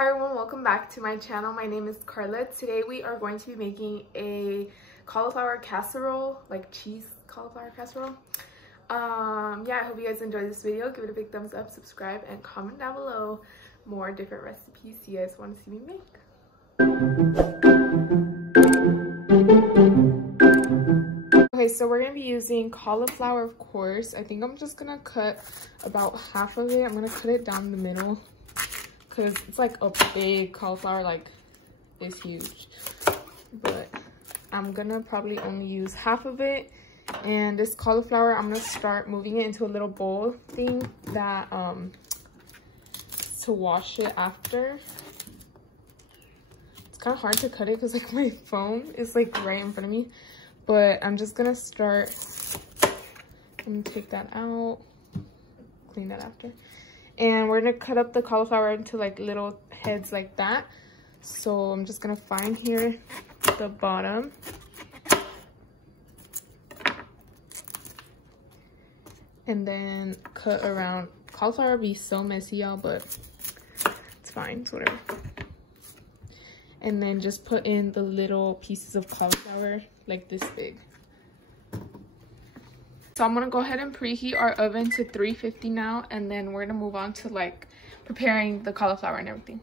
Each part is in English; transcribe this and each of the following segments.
Hi everyone, welcome back to my channel. My name is Carla. Today we are going to be making a cauliflower casserole, like cheese cauliflower casserole. Yeah, I hope you guys enjoyed this video. Give it a big thumbs up, subscribe, and comment down below more different recipes you guys want to see me make. Okay, so we're gonna be using cauliflower, of course. I think I'm just gonna cut about half of it. I'm gonna cut it down the middle because it's like a big cauliflower, like it's huge. But I'm gonna probably only use half of it. And this cauliflower, I'm gonna start moving it into a little bowl thing that to wash it after. It's kind of hard to cut it because like my phone is like right in front of me. But I'm just gonna start. I'm gonna take that out, clean that after. And we're gonna cut up the cauliflower into like little heads like that. So I'm just gonna find here the bottom. And then cut around. Cauliflower be so messy, y'all, but it's fine, it's whatever. And then just put in the little pieces of cauliflower like this big. So I'm gonna go ahead and preheat our oven to 350 now, and then we're gonna move on to like preparing the cauliflower and everything.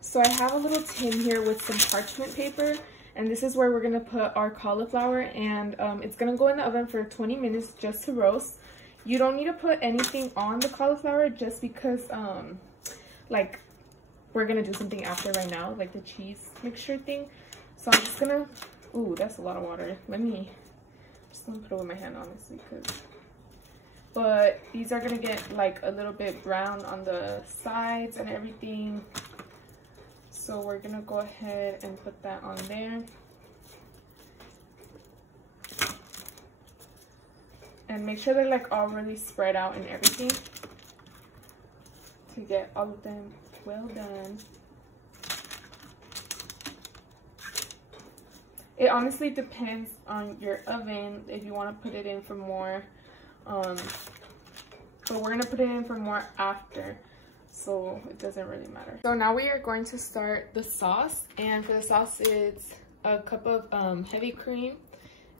So I have a little tin here with some parchment paper, and this is where we're gonna put our cauliflower, and it's gonna go in the oven for 20 minutes just to roast. You don't need to put anything on the cauliflower just because like we're gonna do something after right now, like the cheese mixture thing. So I'm just gonna, ooh, that's a lot of water. Just gonna put it with my hand, honestly, but these are gonna get like a little bit brown on the sides and everything. So we're gonna go ahead and put that on there. And make sure they're like all really spread out and everything to get all of them well done. It honestly depends on your oven if you want to put it in for more, but we're going to put it in for more after, so it doesn't really matter. So now we are going to start the sauce, and for the sauce it's a cup of heavy cream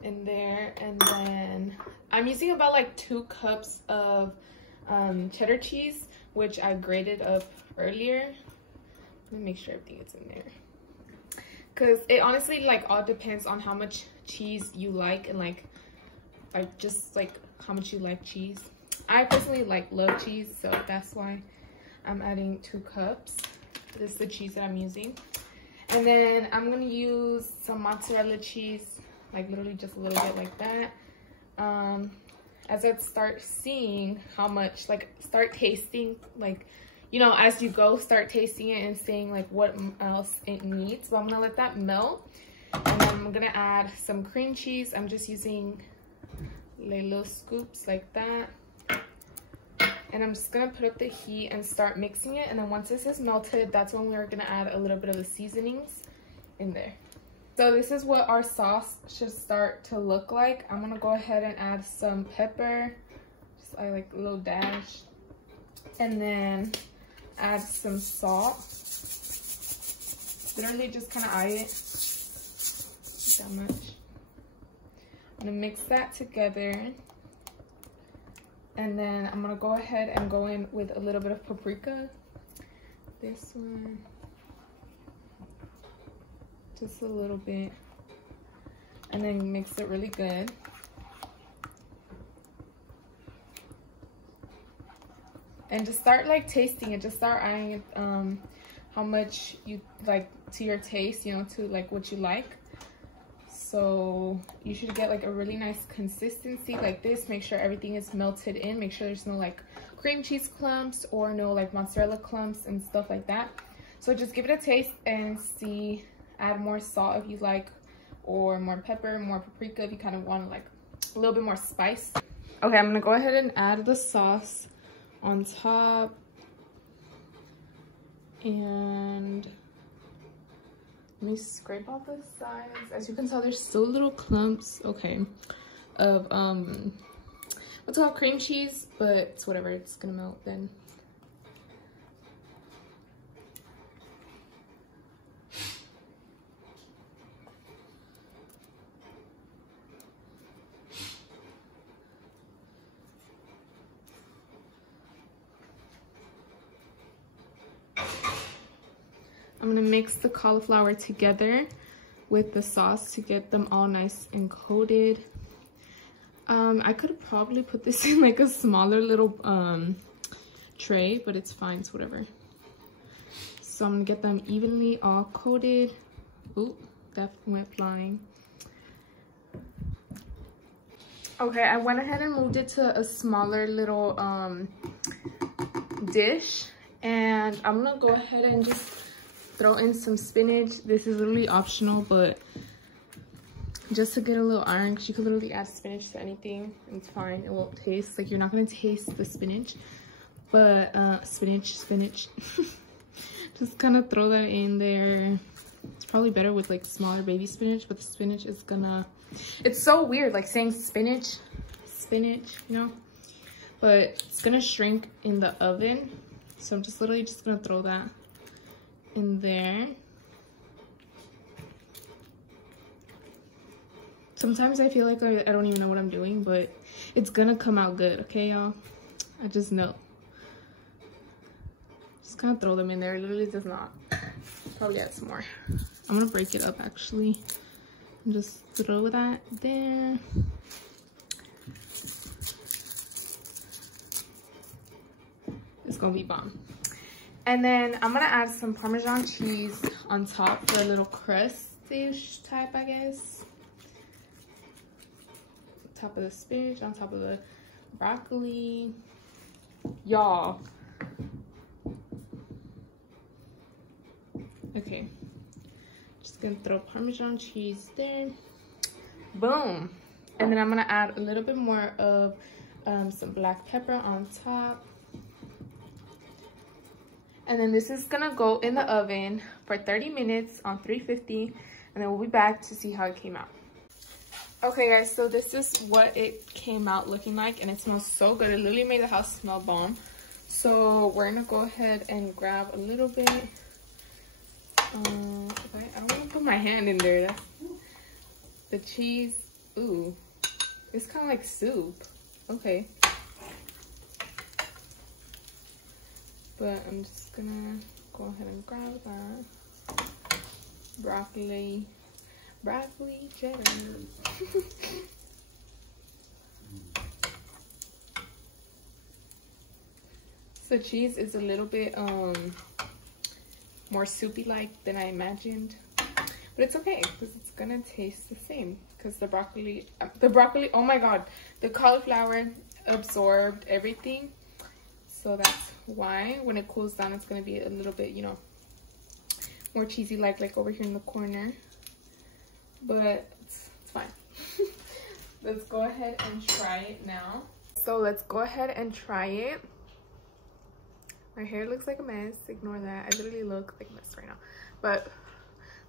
in there, and then I'm using about like 2 cups of cheddar cheese, which I grated up earlier. Let me make sure everything is in there, because it honestly like all depends on how much cheese you like, and like just like how much you like cheese. I personally like love cheese, so that's why I'm adding 2 cups. This is the cheese that I'm using. And then I'm gonna use some mozzarella cheese, like literally just a little bit like that. As I start seeing how much, like start tasting, like, you know, as you go, start tasting it and seeing like what else it needs. So I'm gonna let that melt, and then I'm gonna add some cream cheese. I'm just using little scoops like that, and I'm just gonna put up the heat and start mixing it. And then once this is melted, that's when we're gonna add a little bit of the seasonings in there. So this is what our sauce should start to look like. I'm gonna go ahead and add some pepper, just like a little dash, and then add some salt. Literally just kind of eye it, that much. I'm gonna mix that together, and then I'm gonna go ahead and go in with a little bit of paprika. This one. Just a little bit, and then mix it really good. And just start like tasting it, just start eyeing it, how much you like to your taste, you know, to like what you like. So you should get like a really nice consistency like this. Make sure everything is melted in, make sure there's no like cream cheese clumps or no like mozzarella clumps and stuff like that. So just give it a taste and see. Add more salt if you like, or more pepper, more paprika if you kind of want like a little bit more spice. Okay, I'm gonna go ahead and add the sauce on top, and let me scrape off the sides. As you can tell, there's still little clumps, okay, of what's called cream cheese, but it's whatever, it's gonna melt then. I'm gonna mix the cauliflower together with the sauce to get them all nice and coated. I could probably put this in like a smaller little tray, but it's fine, it's whatever. So I'm gonna get them evenly all coated. Ooh, that went flying. Okay, I went ahead and moved it to a smaller little dish, and I'm gonna go ahead and just throw in some spinach. This is literally optional, but just to get a little iron, because you can literally add spinach to anything and it's fine. It won't taste like, you're not gonna taste the spinach, but spinach just kind of throw that in there. It's probably better with like smaller baby spinach, but the spinach is gonna, it's so weird like saying spinach, you know, but it's gonna shrink in the oven. So I'm just literally just gonna throw that in there. Sometimes I feel like I don't even know what I'm doing, but it's gonna come out good, okay, y'all? I just know. Just kind of throw them in there. It literally does not. Probably add some more. I'm gonna break it up actually. And just throw that there. It's gonna be bomb. And then I'm gonna add some Parmesan cheese on top for a little crust-ish type, I guess. Top of the spinach, on top of the broccoli, y'all. Okay, just gonna throw Parmesan cheese there. Boom. And then I'm gonna add a little bit more of some black pepper on top. And then this is gonna go in the oven for 30 minutes on 350, and then we'll be back to see how it came out. Okay guys, so this is what it came out looking like, and it smells so good. It literally made the house smell bomb. So we're gonna go ahead and grab a little bit. I don't want to put my hand in there. The cheese, ooh, it's kind of like soup. Okay, but I'm just gonna go ahead and grab that. Broccoli, cheddar. So cheese is a little bit more soupy like than I imagined, but it's okay because it's gonna taste the same because the broccoli, oh my god, the cauliflower absorbed everything, so that's why when it cools down it's gonna be a little bit, you know, more cheesy like over here in the corner. But it's fine. Let's go ahead and try it now. So let's go ahead and try it. My hair looks like a mess. Ignore that. I literally look like a mess right now. But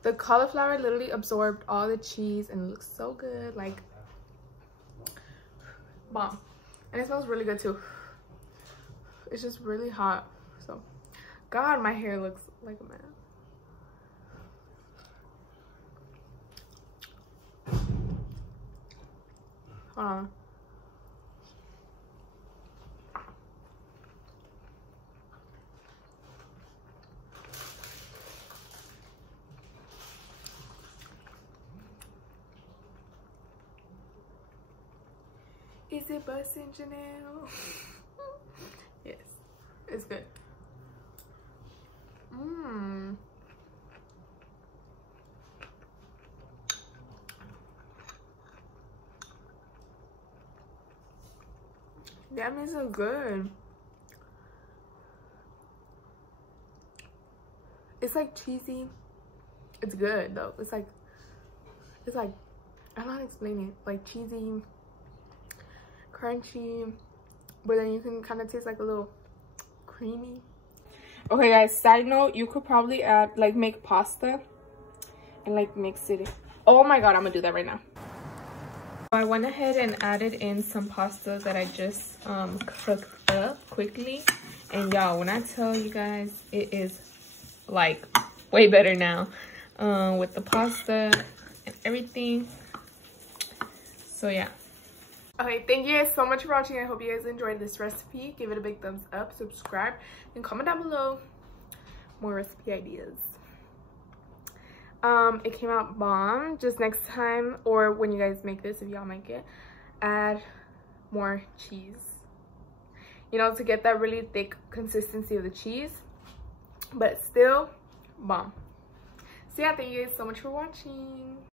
the cauliflower literally absorbed all the cheese and it looks so good. Like, bomb. And it smells really good too. It's just really hot. So, God, my hair looks like a mess. Hold on. Is it bussin', Janelle? Yes, it's good. That means so good. It's like cheesy. It's good though. It's like I don't know how to explain it. Like cheesy, crunchy, but then you can kind of taste like a little creamy. Okay guys, side note, you could probably add, like, make pasta and like mix it. Oh my god, I'm gonna do that right now. I went ahead and added in some pasta that I just cooked up quickly, and y'all, when I tell you guys, it is like way better now with the pasta and everything. So yeah. Okay, thank you guys so much for watching. I hope you guys enjoyed this recipe. Give it a big thumbs up, subscribe, and comment down below more recipe ideas. It came out bomb. Just next time, or when you guys make this, if y'all make it, add more cheese, you know, to get that really thick consistency of the cheese, but still bomb. So yeah, thank you guys so much for watching.